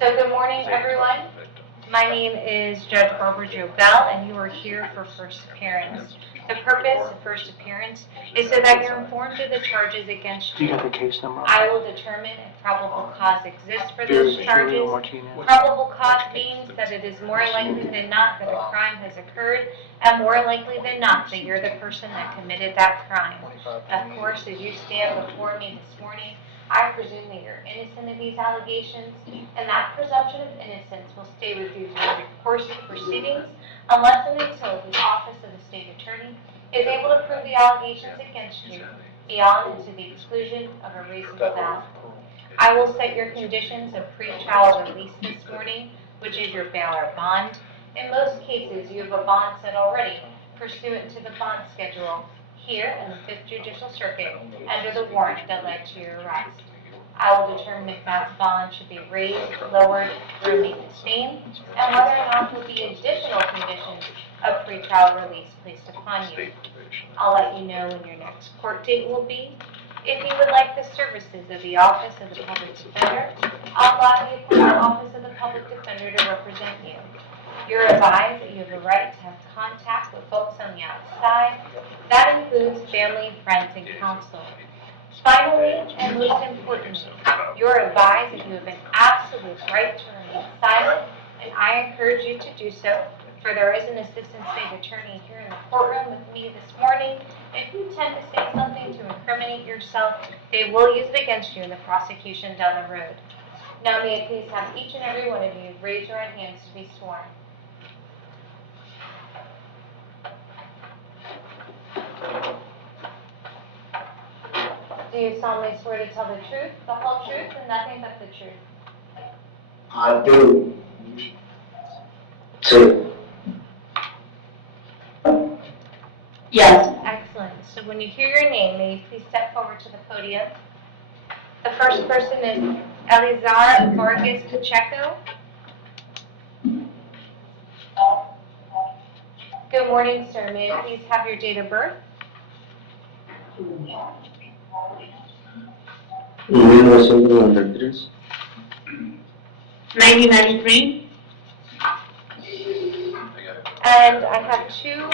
So good morning, everyone. My name is Judge Barbara Jo Bell, and you are here for first appearance. The purpose of first appearance is so that you're informed of the charges against you. You got the case number? I will determine if probable cause exists for those charges. Probable cause means that it is more likely than not that a crime has occurred, and more likely than not that you're the person that committed that crime. Of course, as you stand before me this morning, I presume that you're innocent of these allegations, and that presumption of innocence will stay with you through the course of proceedings unless and until the Office of the State Attorney is able to prove the allegations against you beyond and to the exclusion of a reasonable doubt. I will set your conditions of pretrial release this morning, which is your bail or bond. In most cases, you have a bond set already pursuant to the bond schedule here in the 5th Judicial Circuit under the warrant that led to your arrest. I will determine if that bond should be raised, lowered, or remain the same, and whether or not there will be additional conditions of pretrial release placed upon you. I'll let you know when your next court date will be. If you would like the services of the Office of the Public Defender, I'll gladly appoint the Office of the Public Defender to represent you. You're advised that you have a right to have contact with folks on the outside. That includes family, friends, and counsel. Finally, and most importantly, you're advised that you have an absolute right to remain silent, and I encourage you to do so, for there is an Assistant State Attorney here in the courtroom with me this morning. If you tend to say something to incriminate yourself, they will use it against you in the prosecution down the road. Now may I please have each and every one of you raise your right hands to be sworn. Do you solemnly swear to tell the truth, the whole truth, and nothing but the truth? I do. So. Yes. Excellent. So when you hear your name, may you please step forward to the podium. The first person is Elizar Vargas Pacheco. Good morning, sir. May I please have your date of birth? 1993. 1993. And I have 2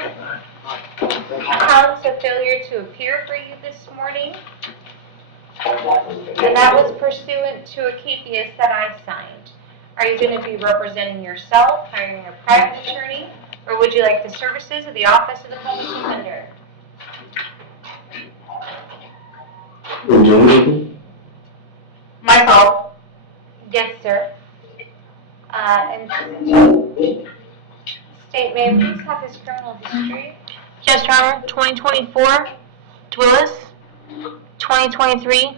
counts of failure to appear for you this morning. And that was pursuant to a capias that I signed. Are you going to be representing yourself, hiring a private attorney, or would you like the services of the Office of the Public Defender? Myself. Yes, sir. And State, may I please have his criminal history? Yes, Your Honor. 2024, Willis. 2023,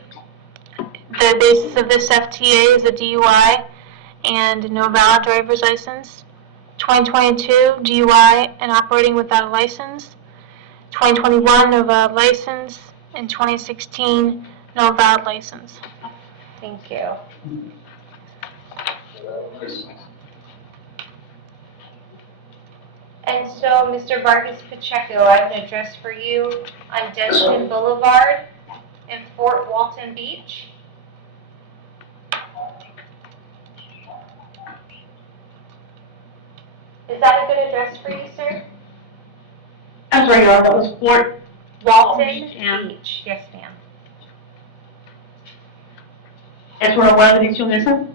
the basis of this FTA is a DUI and no valid driver's license. 2022, DUI and operating without a license. 2021, no valid license. And 2016, no valid license. Thank you. And so, Mr. Vargas Pacheco, I have an address for you on Denton Boulevard in Fort Walton Beach. Is that a good address for you, sir? I'm sorry, Your Honor, that was Fort Walton Beach. Yes, ma'am. ¿Es una buena dirección esa?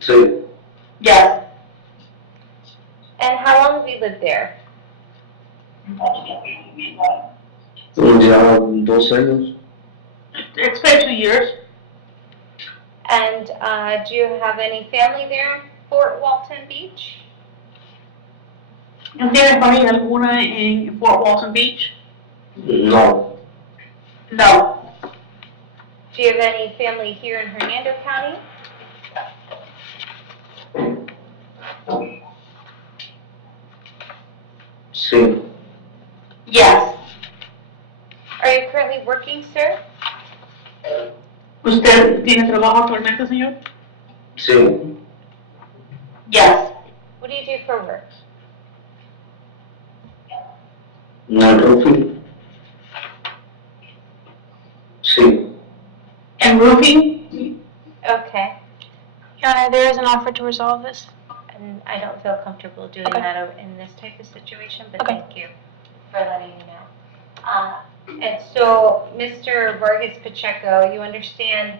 Sí. Yes. And how long have you lived there? Ya 2 años. It's been 2 years. And do you have any family there in Fort Walton Beach? ¿Tienes familia alguna en Fort Walton Beach? No. No. Do you have any family here in Hernando County? Sí. Yes. Are you currently working, sir? ¿Usted tiene trabajo actualmente, señor? Sí. Yes. What do you do for work? No, roofing. Sí. And roofing? Okay. Your Honor, there is an offer to resolve this. And I don't feel comfortable doing Okay. that in this type of situation, but Okay. thank you for letting me know. And so, Mr. Vargas Pacheco, you understand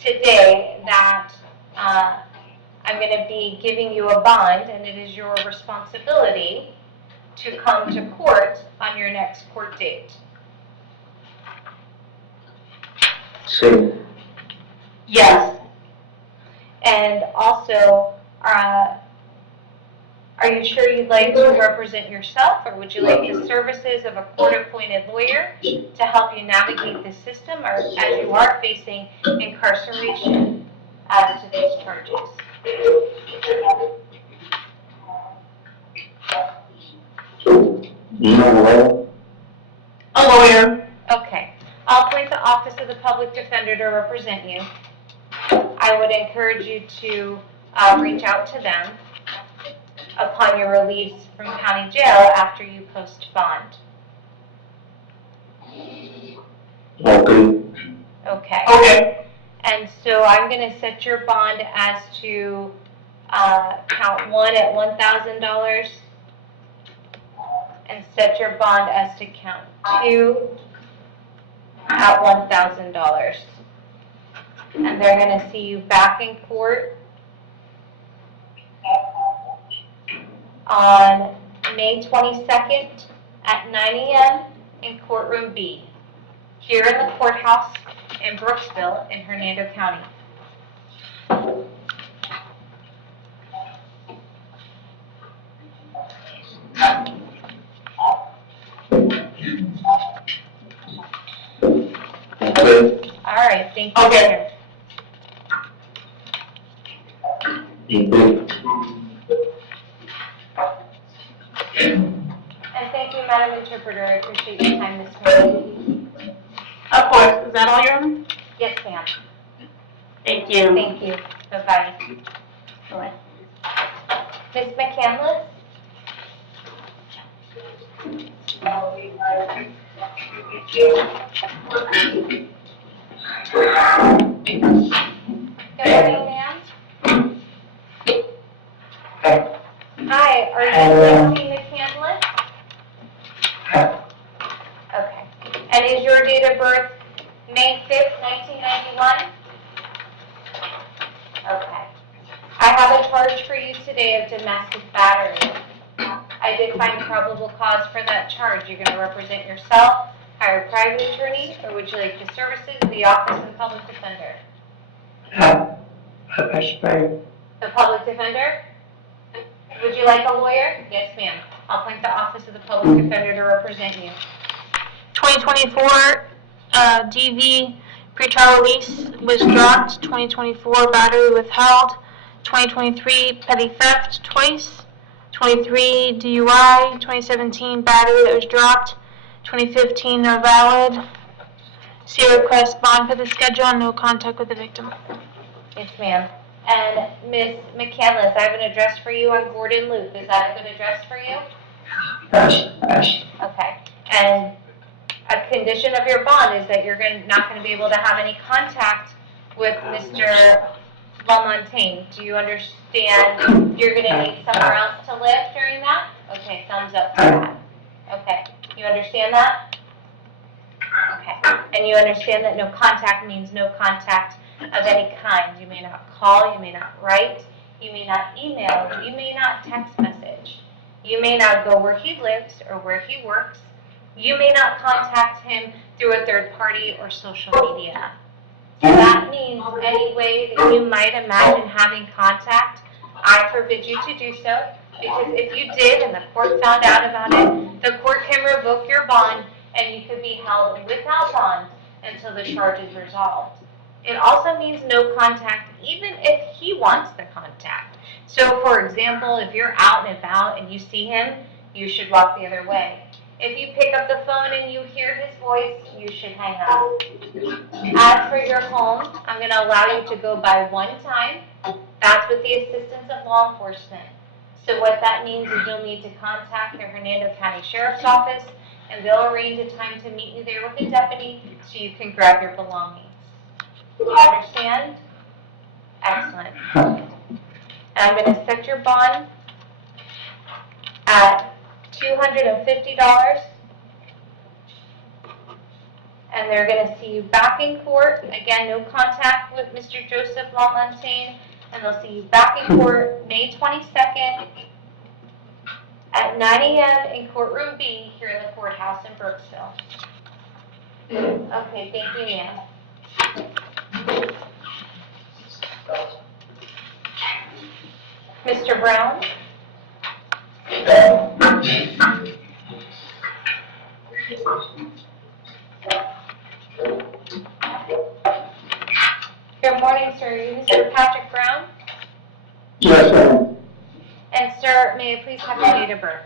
today that I'm going to be giving you a bond, and it is your responsibility to come to court on your next court date. Sí. Yes. And also, are you sure you'd like to represent yourself, or would you like the services of a court-appointed lawyer to help you navigate the system, or as you are facing incarceration as to these charges? No. A lawyer. Okay. I'll appoint the Office of the Public Defender to represent you. I would encourage you to reach out to them upon your release from county jail after you post bond. Okay. Okay. Okay. And so I'm going to set your bond as to count one at $1,000 and set your bond as to count two at $1,000. And they're going to see you back in court on May 22nd at 9 a.m. in courtroom B, here in the courthouse in Brooksville in Hernando County. Okay. All right, thank you. Okay. Okay. And thank you, Madam Interpreter. I appreciate your time this morning. Of course. Is that all, Your Honor? Yes, ma'am. Thank you. Thank you. Bye-bye. Bye. Ms. McCandless? Good morning, ma'am. Hi, are you Nancy McCandless? Okay. And is your date of birth May 5th, 1991? Okay. I have a charge for you today of domestic battery. I did find probable cause for that charge. You're going to represent yourself, hire a private attorney, or would you like the services of the Office of the Public Defender? The Public Defender? Would you like a lawyer? Yes, ma'am. I'll appoint the Office of the Public Defender to represent you. 2024 DV pretrial release was dropped. 2024 battery withheld. 2023 petty theft twice. 23 DUI. 2017 battery that was dropped. 2015 no valid. See request bond for the schedule and no contact with the victim. Yes, ma'am. And Ms. McCandless, I have an address for you on Gordon Loop. Is that a good address for you? Yes. Okay. And a condition of your bond is that you're not going to be able to have any contact with Mr. LaMontagne. Do you understand you're going to need somewhere else to live during that? Okay, thumbs up for that. Okay. You understand that? Okay. And you understand that no contact means no contact of any kind. You may not call, you may not write, you may not email, you may not text message. You may not go where he lives or where he works. You may not contact him through a third party or social media. So that means any way that you might imagine having contact, I forbid you to do so, because if you did and the court found out about it, the court can revoke your bond and you could be held without bond until the charge is resolved. It also means no contact even if he wants the contact. So for example, if you're out and about and you see him, you should walk the other way. If you pick up the phone and you hear his voice, you should hang up. As for your home, I'm going to allow you to go by one time. That's with the assistance of law enforcement. So what that means is you'll need to contact the Hernando County Sheriff's Office, and they'll arrange a time to meet you there with a deputy so you can grab your belongings. You understand? Excellent. And I'm gonna set your bond at $250. And they're going to see you back in court. Again, no contact with Mr. Joseph Lamontagne. And they'll see you back in court May 22nd at 9 a.m. in courtroom B here in the courthouse in Brooksville. Okay, thank you, ma'am. Mr. Brown? Good morning, sir. Are you Mr. Patrick Brown? Yes, ma'am. And sir, may I please have your date of birth?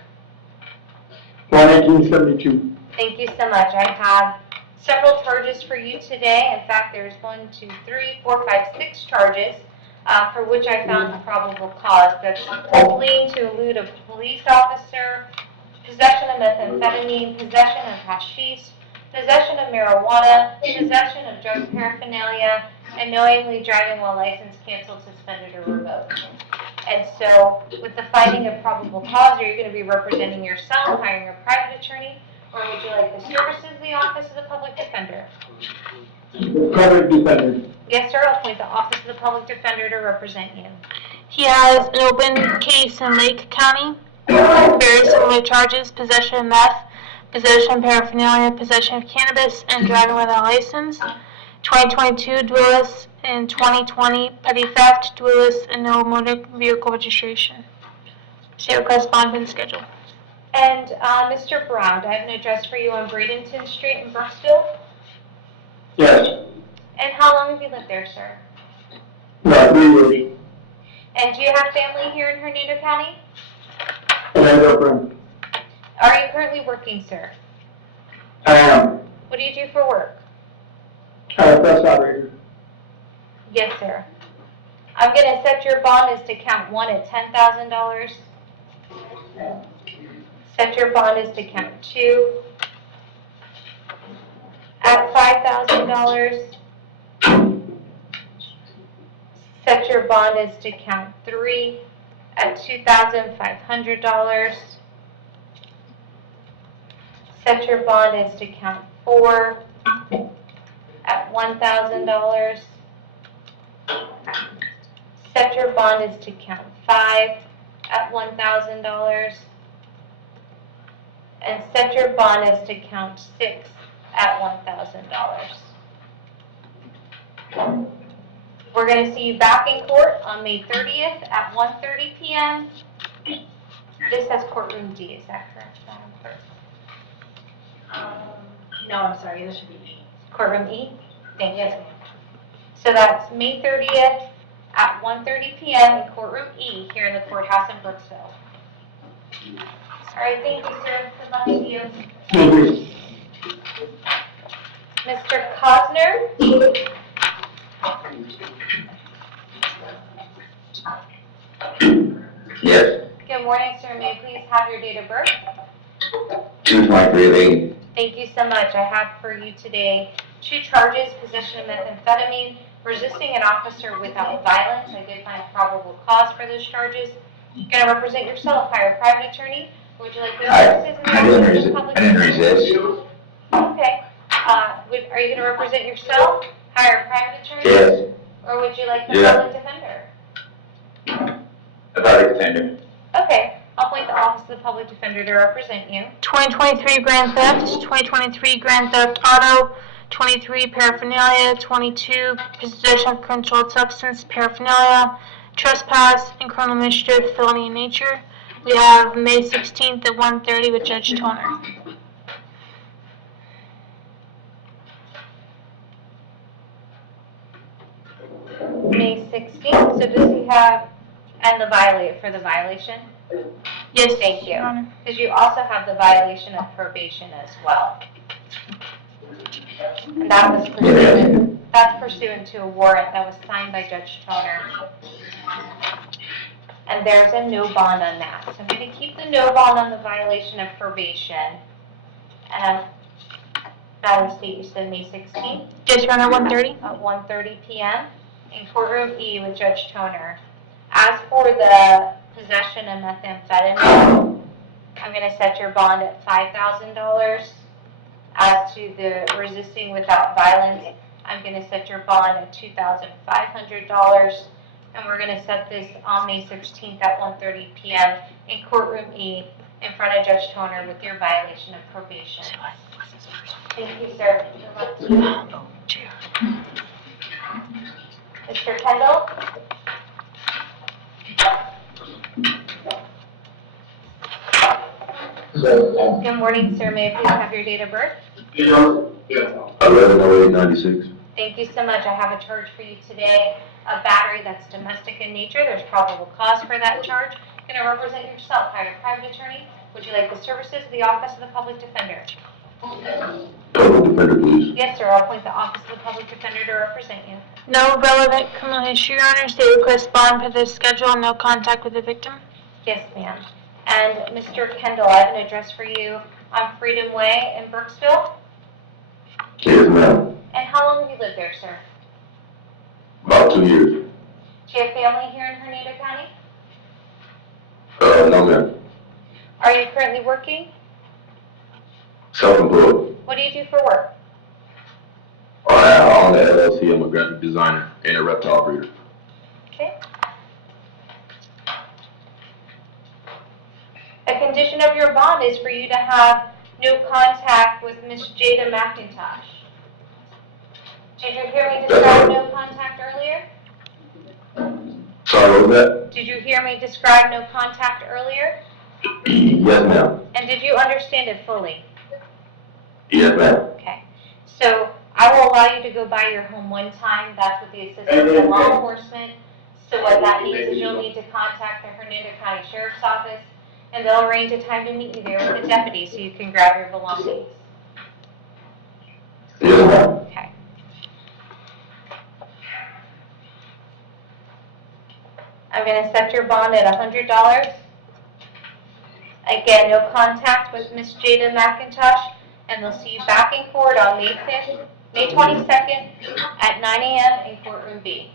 1972. Thank you so much. I have several charges for you today. In fact, there's 6 charges for which I found a probable cause. That's fleeing to elude a police officer, possession of methamphetamine, possession of hashish, possession of marijuana, possession of drug paraphernalia, and knowingly driving while license canceled, suspended, or revoked. And so, with the finding of probable cause, are you going to be representing yourself, hiring a private attorney, or would you like the services of the Office of the Public Defender? Public defender. Yes, sir. I'll appoint the Office of the Public Defender to represent you. He has an open case in Lake County. Very similar charges: possession of meth, possession of paraphernalia, possession of cannabis, and driving without license. 2022 duelist and 2020 petty theft, duelist, and no motor vehicle registration. State request bond for the schedule. And Mr. Brown, I have an address for you on Bradenton Street in Brooksville. Yes. And how long have you lived there, sir? About 3 years. And do you have family here in Hernando County? And I have a friend. Are you currently working, sir? I am. What do you do for work? Press operator. Yes, sir. I'm going to set your bond as to count 1 at $10,000. Set your bond as to count 2 at $5,000. Set your bond as to count 3 at $2,500. Set your bond as to count 4 at $1,000. Set your bond as to count 5 at $1,000. And set your bond as to count 6 at $1,000. We're going to see you back in court on May 30th at 1:30 p.m. This has courtroom D, is that correct, Madam Clerk? No, I'm sorry, this should be me. Courtroom E? Thank you. So that's May 30th at 1:30 p.m. in courtroom E here in the courthouse in Brooksville. All right, thank you, sir. Good luck to you. Thank you. Mr. Cosner? Yes. Good morning, sir. May I please have your date of birth? 223. Thank you so much. I have for you today 2 charges: possession of methamphetamine, resisting an officer without violence. I did find probable cause for those charges. You're going to represent yourself, hire a private attorney. Would you like the services of the Office of Public Defender? resist. Okay. Are you going to represent yourself, hire a private attorney? Yes. Or would you like the Yeah. public defender? A public defender. Okay. I'll appoint the Office of the Public Defender to represent you. 2023 grand theft, 2023 grand theft auto, 23 paraphernalia, 22 possession of controlled substance paraphernalia, trespass, and criminal mischief, felony in nature. We have May 16th at 1:30 with Judge Toner. May 16th. So does he have, and the violation? Yes, Thank you. Your Honor. Because you also have the violation of probation as well. And that was pursuant to a warrant that was signed by Judge Toner. And there's a no bond on that. So I'm going to keep the no bond on the violation of probation. And Madam State, you said May 16th Yes, Your Honor, 1:30. at 1:30 p.m. in courtroom E with Judge Toner. As for the possession of methamphetamine, I'm going to set your bond at $5,000. As to the resisting without violence, I'm going to set your bond at $2,500. And we're going to set this on May 16th at 1:30 p.m. in courtroom E in front of Judge Toner with your violation of probation. Thank you, sir. Mr. Kendall? Good morning, sir. May I please have your date of birth? 11/08/96. Thank you so much. I have a charge for you today, a battery that's domestic in nature. There's probable cause for that charge. Going to represent yourself, hire a private attorney. Would you like the services of the Office of the Public Defender? Public defender, please. Yes, sir. I'll appoint the Office of the Public Defender to represent you. No relevant criminal history, Your Honor. State requests bond per the schedule, no contact with the victim. Yes, ma'am. And Mr. Kendall, I have an address for you on Freedom Way in Brooksville. Yes, ma'am. And how long have you lived there, sir? About 2 years. Do you have family here in Hernando County? No, ma'am. Are you currently working? Self-employed. What do you do for work? On the LLC, I'm a graphic designer and a reptile breeder. Okay. A condition of your bond is for you to have no contact with Miss Jada McIntosh. Did you hear me describe no contact earlier? Sorry, what was that? Did you hear me describe no contact earlier? Yes, ma'am. And did you understand it fully? Yes, ma'am. Okay. So I will allow you to go by your home one time. That's with the assistance of law enforcement. So what that means is you'll need to contact the Hernando County Sheriff's Office, and they'll arrange a time to meet you there with the deputy so you can grab your belongings. Yes, ma'am. Okay. I'm going to set your bond at $100. Again, no contact with Miss Jada McIntosh, and they'll see you back in court on May 5th, May 22nd at 9 a.m. in courtroom B.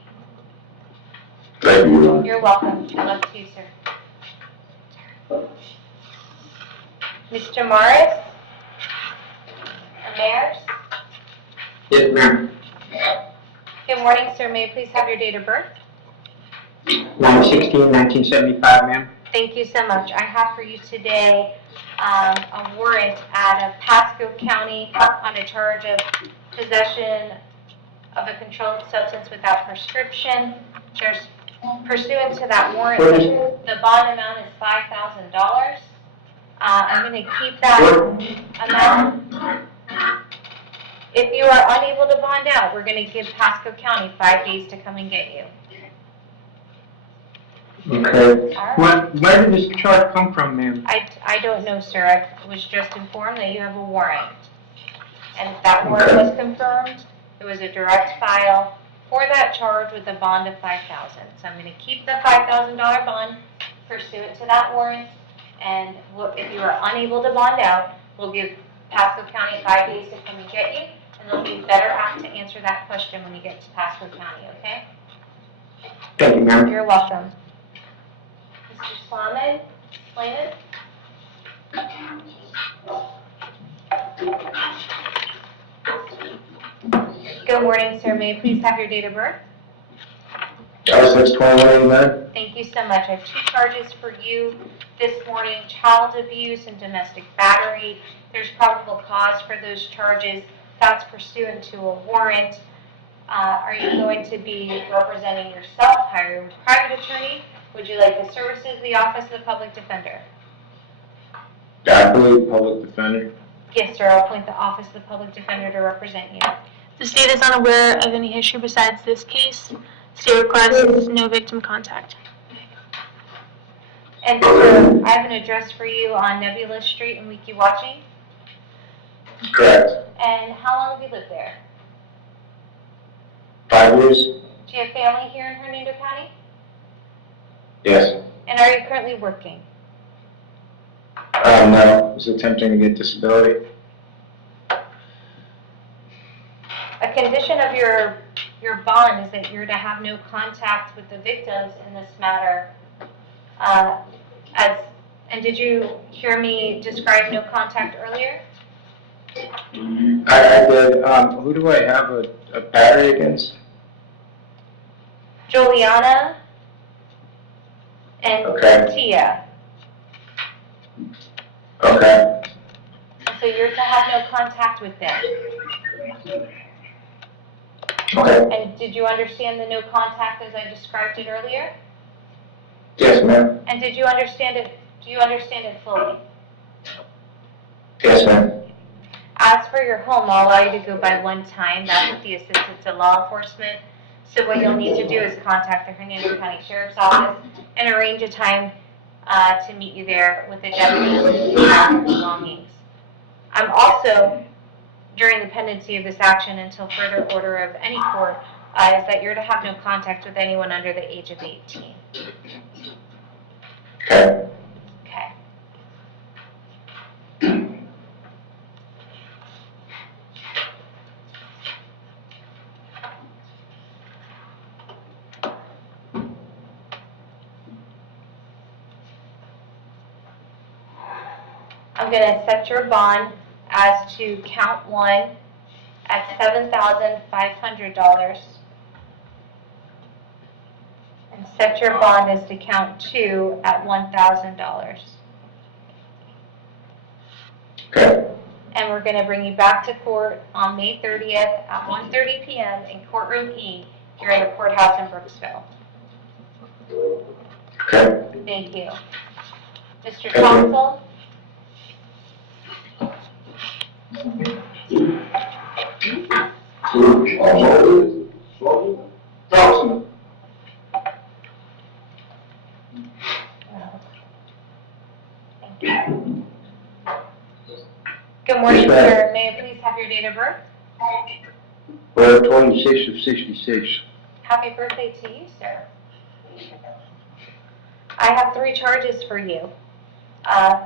Thank you, Your Honor. You're welcome. Good luck to you, sir. Mr. Morris? Mayors? Yes, ma'am. Good morning, sir. May I please have your date of birth? 9/16/1975, ma'am. Thank you so much. I have for you today a warrant out of Pasco County on a charge of possession of a controlled substance without prescription. There's pursuant to that warrant, the bond amount is $5,000. I'm going to keep that amount. If you are unable to bond out, we're going to give Pasco County 5 days to come and get you. Okay. All right. Where did this charge come from, ma'am? I don't know, sir. I was just informed that you have a warrant. And if that warrant was confirmed, it was a direct file for that charge with a bond of $5,000. So I'm going to keep the $5,000 bond pursuant to that warrant. And if you are unable to bond out, we'll give Pasco County 5 days to come and get you. And they'll be better apt to answer that question when you get to Pasco County, okay? Thank you, ma'am. You're welcome. Mr. Slaman? Slaman? Good morning, sir. May I please have your date of birth? 6/21/89. Thank you so much. I have 2 charges for you this morning, child abuse and domestic battery. There's probable cause for those charges. That's pursuant to a warrant. Are you going to be representing yourself, hire a private attorney? Would you like the services of the Office of the Public Defender? I believe public defender. Yes, sir. I'll appoint the Office of the Public Defender to represent you. The state is unaware of any history besides this case. State requests no victim contact. And sir, I have an address for you on Nebula Street in Wekiwachi. Correct. And how long have you lived there? 5 years? Do you have family here in Hernando County? Yes. And are you currently working? No, I was attempting to get disability. A condition of your your bond is that you're to have no contact with the victims in this matter. And did you hear me describe no contact earlier? I did, who do I have a battery against? Juliana and Okay. Tia. Okay. So you're to have no contact with them. Okay. And did you understand the no contact as I described it earlier? Yes, ma'am. And did you understand it? Do you understand it fully? Yes, ma'am. As for your home, I'll allow you to go by one time. That's with the assistance of law enforcement. So what you'll need to do is contact the Hernando County Sheriff's Office and arrange a time to meet you there with the deputies to have your belongings. I'm also, during the pendency of this action until further order of any court, is that you're to have no contact with anyone under the age of 18. Okay. Okay. I'm going to set your bond as to count one at $7,500 and set your bond as to count two at $1,000. Okay. And we're going to bring you back to court on May 30th at 1:30 p.m. in courtroom E here in the courthouse in Brooksville. Okay. Thank you. Mr. you. Thompson? Thompson. Thank you. Good morning, Yes, ma'am. sir. May I please have your date of birth? Well, 26 of 66. Happy birthday to you, sir. I have 3 charges for you.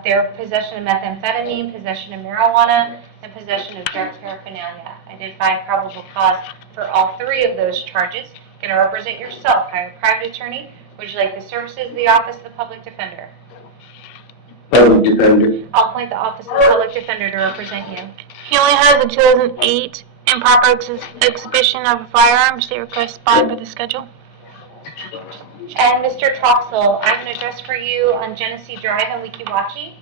They're possession of methamphetamine, possession of marijuana, and possession of drug paraphernalia. I did find probable cause for all 3 of those charges. You're going to represent yourself. Hire a private attorney. Would you like the services of the Office of the Public Defender? Public defender. I'll appoint the Office of the Public Defender to represent you. He only has a 2008 improper exhibition of a firearm. State request bond by the schedule. And Mr. Troxel, I have an address for you on Genesee Drive in Wekiwachi.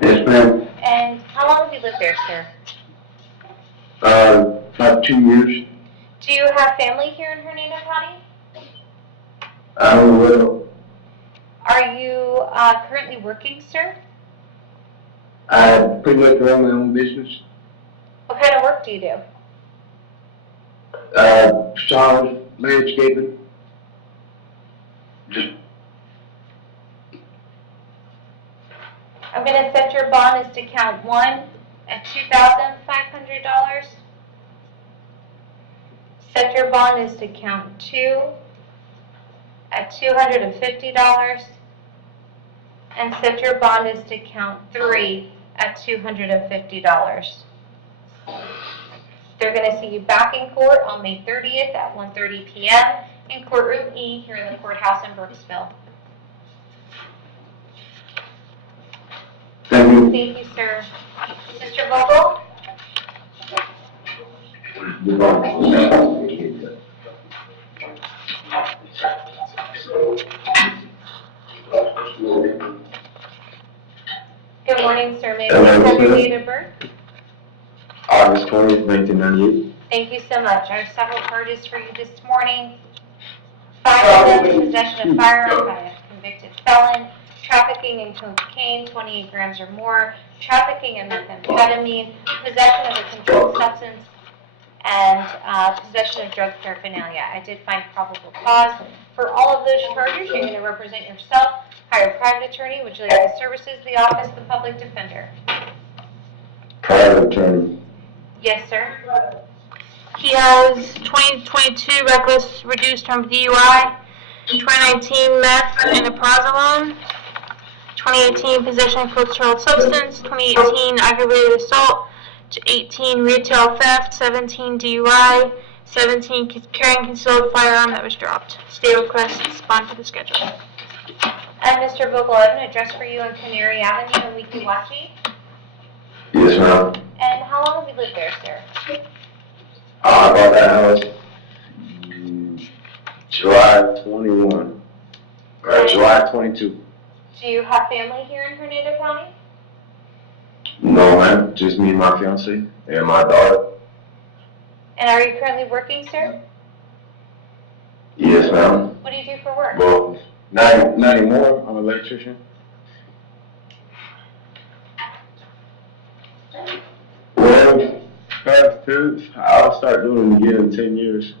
Yes, ma'am. And how long have you lived there, sir? About 2 years. Do you have family here in Hernando County? I'm a widow. Are you currently working, sir? I pretty much run my own business. What kind of work do you do? Solid landscaping. Just I'm going to set your bond as to count one at $2,500. Set your bond as to count two at $250. And set your bond as to count three at $250. They're going to see you back in court on May 30th at 1:30 p.m. in courtroom E here in the courthouse in Brooksville. thank you. Thank you, sir. Mr. Vogel? Good morning, sir. May I please have your date of birth? August 20th, 1998. Thank you so much. I have several charges for you this morning. 5 of them, possession of firearm by a convicted felon, trafficking in cocaine, 28 grams or more, trafficking in methamphetamine, possession of a controlled substance, and possession of drug paraphernalia. I did find probable cause. For all of those charges, you're going to represent yourself, hire a private attorney. Would you like the services of the Office of the Public Defender? Private attorney. Yes, sir. He has 2022 reckless reduced term DUI, 2019 meth and aprazolam, 2018 possession of controlled substance, 2018 aggravated assault, 18 retail theft, 17 DUI, 17, carrying concealed firearm that was dropped. State requests bond for the schedule. And Mr. Vogel, I have an address for you on Canary Avenue in Weekiwachi. Yes, ma'am. And how long have you lived there, sir? I bought that house July 21, or July 22. Do you have family here in Hernando County? No, ma'am, just me and my fiance and my daughter. And are you currently working, sir? Yes, ma'am. What do you do for work? Well, not anymore. I'm an electrician. Well, past tense, I'll start doing it again in 10 years.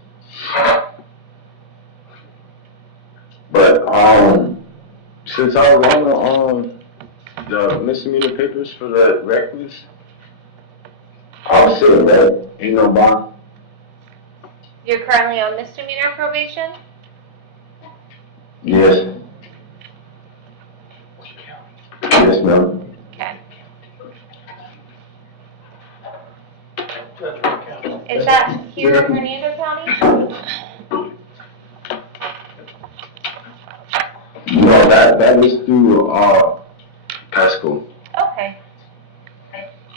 But since I was on the misdemeanor papers for the reckless, I was sitting there. Ain't no bond. You're currently on misdemeanor probation? Yes. Yes, ma'am. Okay. Is that here in Hernando County? No, that was through Pasco. Okay.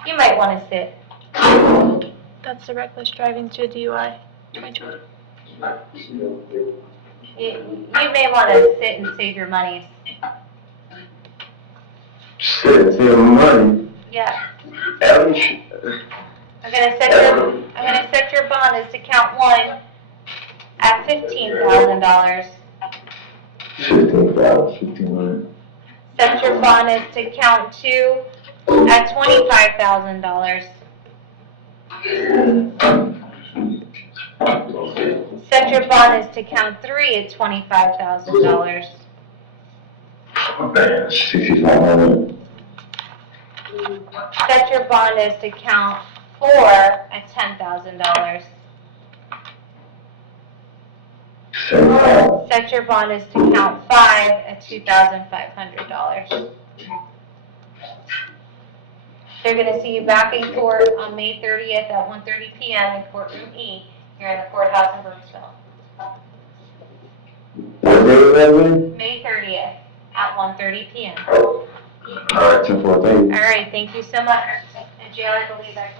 You might want to sit. That's the reckless driving to a DUI. You may want to sit and save your money. Shit, see money. Yeah. Every I'm gonna set your bond as to count 1 at $15,000. $15,000. Set your bond as to count 2 at $25,000. Set your bond as to count 3 at $25,000. Man, 65. Set your bond as to count 4 at $10,000. Set your bond as to count 5 at $2,500. They're going to see you back in court on May 30th at 1:30 p.m. in courtroom E here in the courthouse in Brooksville. What day is that again? May 30th at 1:30 p.m. Alright, 10-4, thank you. All right, thank you so much. And Jail, I believe that